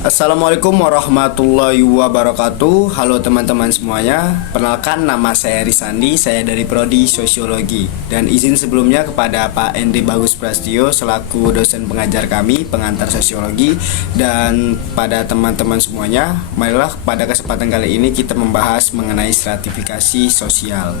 Assalamualaikum warahmatullahi wabarakatuh. Halo teman-teman semuanya. Perkenalkan, nama saya Risandi. Saya dari Prodi Sosiologi. Dan izin sebelumnya kepada Pak Ende Bagus Prastio selaku dosen pengajar kami, pengantar sosiologi. Dan pada teman-teman semuanya, marilah pada kesempatan kali ini kita membahas mengenai stratifikasi sosial.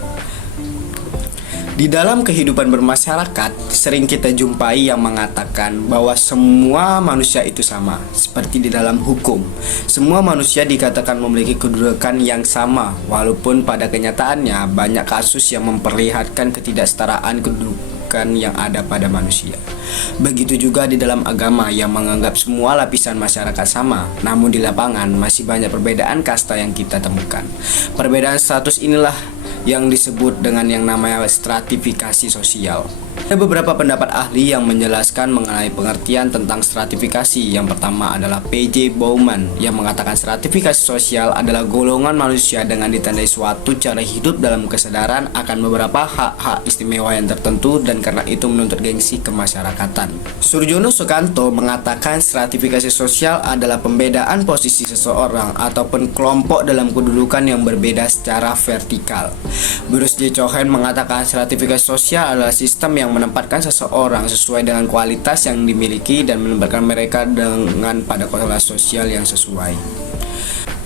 Di dalam kehidupan bermasyarakat, sering kita jumpai yang mengatakan bahwa semua manusia itu sama, seperti di dalam hukum. Semua manusia dikatakan memiliki kedudukan yang sama, walaupun pada kenyataannya banyak kasus yang memperlihatkan ketidaksetaraan kedudukan yang ada pada manusia. Begitu juga di dalam agama yang menganggap semua lapisan masyarakat sama, namun di lapangan masih banyak perbedaan kasta yang kita temukan. Perbedaan status inilah yang disebut dengan yang namanya stratifikasi sosial. Ada beberapa pendapat ahli yang menjelaskan mengenai pengertian tentang stratifikasi. Yang pertama adalah P.J. Bauman yang mengatakan stratifikasi sosial adalah golongan manusia dengan ditandai suatu cara hidup dalam kesadaran akan beberapa hak-hak istimewa yang tertentu dan karena itu menuntut gengsi kemasyarakatan. Surjono Sukanto mengatakan stratifikasi sosial adalah pembedaan posisi seseorang ataupun kelompok dalam kedudukan yang berbeda secara vertikal. Bruce J. Cohen mengatakan stratifikasi sosial adalah sistem yang menempatkan seseorang sesuai dengan kualitas yang dimiliki dan menempatkan mereka dengan pada kelas sosial yang sesuai.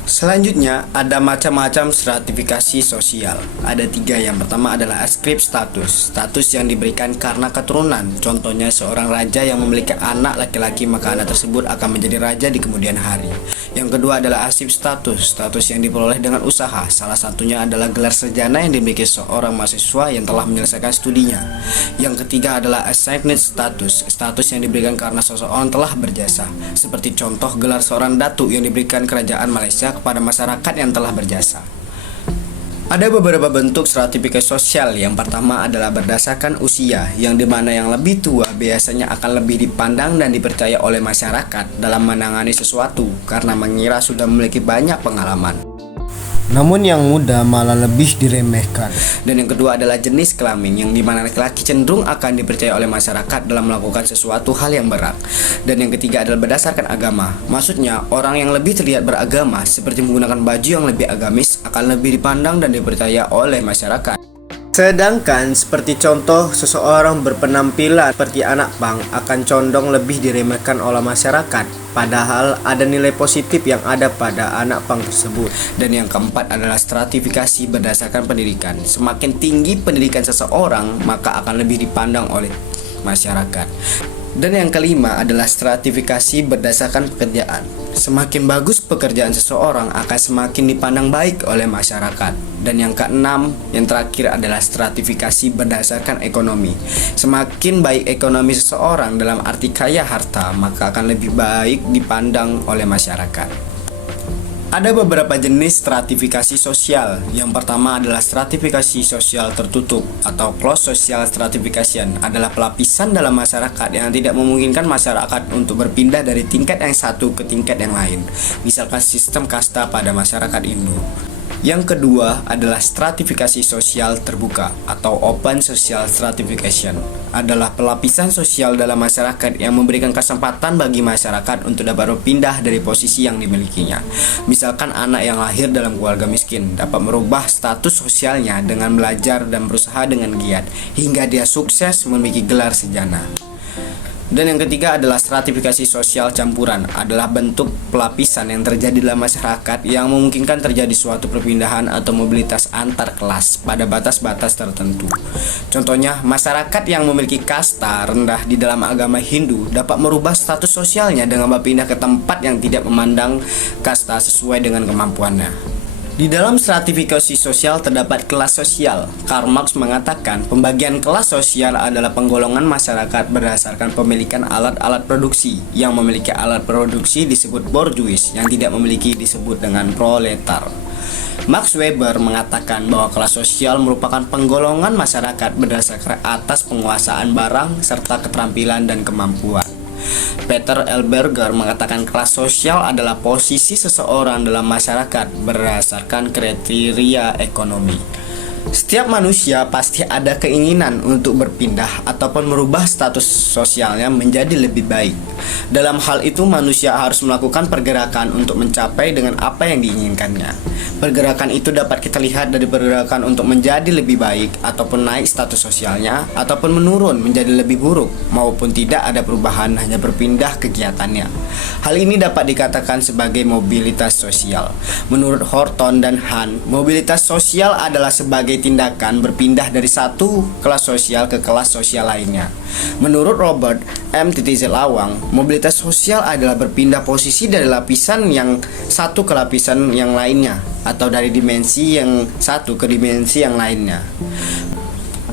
Selanjutnya, ada macam-macam stratifikasi sosial. Ada 3. Yang pertama adalah askrip status. Status yang diberikan karena keturunan. Contohnya seorang raja yang memiliki anak laki-laki, maka anak tersebut akan menjadi raja di kemudian hari. Yang kedua adalah asip status. Status yang diperoleh dengan usaha. Salah satunya adalah gelar sarjana yang dimiliki seorang mahasiswa yang telah menyelesaikan studinya. Yang ketiga adalah assigned status. Status yang diberikan karena seseorang telah berjasa. Seperti contoh gelar seorang datuk yang diberikan kerajaan Malaysia kepada masyarakat yang telah berjasa. Ada beberapa bentuk stratifikasi sosial. Yang pertama adalah berdasarkan usia, yang dimana yang lebih tua biasanya akan lebih dipandang dan dipercaya oleh masyarakat dalam menangani sesuatu karena mengira sudah memiliki banyak pengalaman. Namun yang muda malah lebih diremehkan. Dan yang kedua adalah jenis kelamin, yang dimana laki-laki cenderung akan dipercaya oleh masyarakat dalam melakukan sesuatu hal yang berat. Dan yang ketiga adalah berdasarkan agama. Maksudnya orang yang lebih terlihat beragama seperti menggunakan baju yang lebih agamis akan lebih dipandang dan dipercaya oleh masyarakat. Sedangkan seperti contoh seseorang berpenampilan seperti anak pang akan condong lebih diremehkan oleh masyarakat, padahal ada nilai positif yang ada pada anak pang tersebut. Dan yang keempat adalah stratifikasi berdasarkan pendidikan. Semakin tinggi pendidikan seseorang, maka akan lebih dipandang oleh masyarakat. Dan yang kelima adalah stratifikasi berdasarkan pekerjaan. Semakin bagus pekerjaan seseorang akan semakin dipandang baik oleh masyarakat. Dan yang keenam, yang terakhir adalah stratifikasi berdasarkan ekonomi. Semakin baik ekonomi seseorang dalam arti kaya harta, maka akan lebih baik dipandang oleh masyarakat. Ada beberapa jenis stratifikasi sosial. Yang pertama adalah stratifikasi sosial tertutup atau closed social stratification. Adalah pelapisan dalam masyarakat yang tidak memungkinkan masyarakat untuk berpindah dari tingkat yang satu ke tingkat yang lain. Misalkan sistem kasta pada masyarakat Indo. Yang kedua adalah stratifikasi sosial terbuka atau open social stratification. Adalah pelapisan sosial dalam masyarakat yang memberikan kesempatan bagi masyarakat untuk dapat berpindah dari posisi yang dimilikinya. Misalkan anak yang lahir dalam keluarga miskin dapat merubah status sosialnya dengan belajar dan berusaha dengan giat hingga dia sukses memiliki gelar sarjana. Dan yang ketiga adalah stratifikasi sosial campuran. Adalah bentuk pelapisan yang terjadi dalam masyarakat yang memungkinkan terjadi suatu perpindahan atau mobilitas antar kelas pada batas-batas tertentu. Contohnya, masyarakat yang memiliki kasta rendah di dalam agama Hindu dapat merubah status sosialnya dengan berpindah ke tempat yang tidak memandang kasta sesuai dengan kemampuannya. Di dalam stratifikasi sosial terdapat kelas sosial. Karl Marx mengatakan pembagian kelas sosial adalah penggolongan masyarakat berdasarkan pemilikan alat-alat produksi. Yang memiliki alat produksi disebut bourgeois, yang tidak memiliki disebut dengan proletar. Max Weber mengatakan bahwa kelas sosial merupakan penggolongan masyarakat berdasarkan atas penguasaan barang serta keterampilan dan kemampuan. Peter L. Berger mengatakan kelas sosial adalah posisi seseorang dalam masyarakat berdasarkan kriteria ekonomi. Setiap manusia pasti ada keinginan untuk berpindah ataupun merubah status sosialnya menjadi lebih baik. Dalam hal itu, manusia harus melakukan pergerakan untuk mencapai dengan apa yang diinginkannya. Pergerakan itu dapat kita lihat dari pergerakan untuk menjadi lebih baik ataupun naik status sosialnya, ataupun menurun menjadi lebih buruk, maupun tidak ada perubahan, hanya berpindah kegiatannya. Hal ini dapat dikatakan sebagai mobilitas sosial. Menurut Horton dan Han, mobilitas sosial adalah sebagai tindakan berpindah dari satu kelas sosial ke kelas sosial lainnya. Menurut Robert M. Z. Lawang, mobilitas sosial adalah berpindah posisi dari lapisan yang satu ke lapisan yang lainnya, atau dari dimensi yang satu ke dimensi yang lainnya.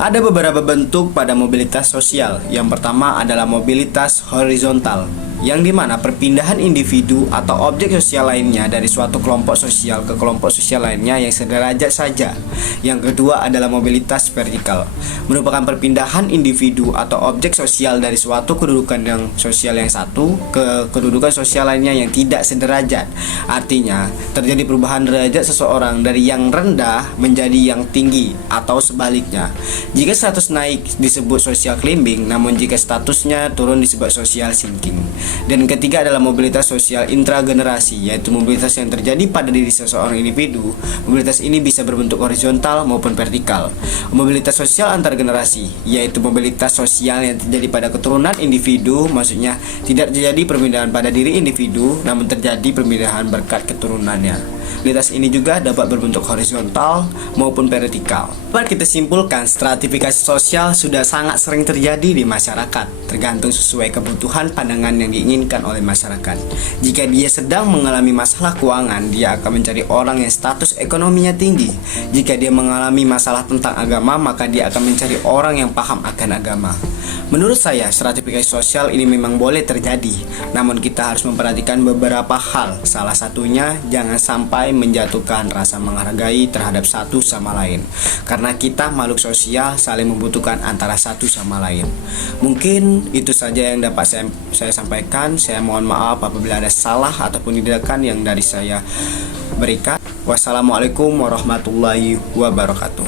Ada beberapa bentuk pada mobilitas sosial. Yang pertama adalah mobilitas horizontal, yang dimana perpindahan individu atau objek sosial lainnya dari suatu kelompok sosial ke kelompok sosial lainnya yang sederajat saja. Yang kedua adalah mobilitas vertikal, merupakan perpindahan individu atau objek sosial dari suatu kedudukan yang sosial yang satu ke kedudukan sosial lainnya yang tidak sederajat. Artinya, terjadi perubahan derajat seseorang dari yang rendah menjadi yang tinggi, atau sebaliknya. Jika status naik disebut social climbing, namun jika statusnya turun disebut social sinking. Dan ketiga adalah mobilitas sosial intragenerasi, yaitu mobilitas yang terjadi pada diri seseorang individu. Mobilitas ini bisa berbentuk horizontal maupun vertikal. Mobilitas sosial antar generasi, yaitu mobilitas sosial yang terjadi pada keturunan individu, maksudnya tidak terjadi perpindahan pada diri individu, namun terjadi perpindahan berkat keturunannya. Mobilitas ini juga dapat berbentuk horizontal maupun vertikal. Dapat kita simpulkan, stratifikasi sosial sudah sangat sering terjadi di masyarakat, tergantung sesuai kebutuhan pandangan yang diinginkan oleh masyarakat. Jika dia sedang mengalami masalah keuangan, dia akan mencari orang yang status ekonominya tinggi. Jika dia mengalami masalah tentang agama, maka dia akan mencari orang yang paham akan agama. Menurut saya, stratifikasi sosial ini memang boleh terjadi, namun kita harus memperhatikan beberapa hal. Salah satunya, jangan sampai menjatuhkan rasa menghargai terhadap satu sama lain, karena kita makhluk sosial saling membutuhkan antara satu sama lain. Mungkin itu saja yang dapat saya sampaikan. Saya mohon maaf apabila ada salah ataupun tindakan yang dari saya berikan. Wassalamualaikum warahmatullahi wabarakatuh.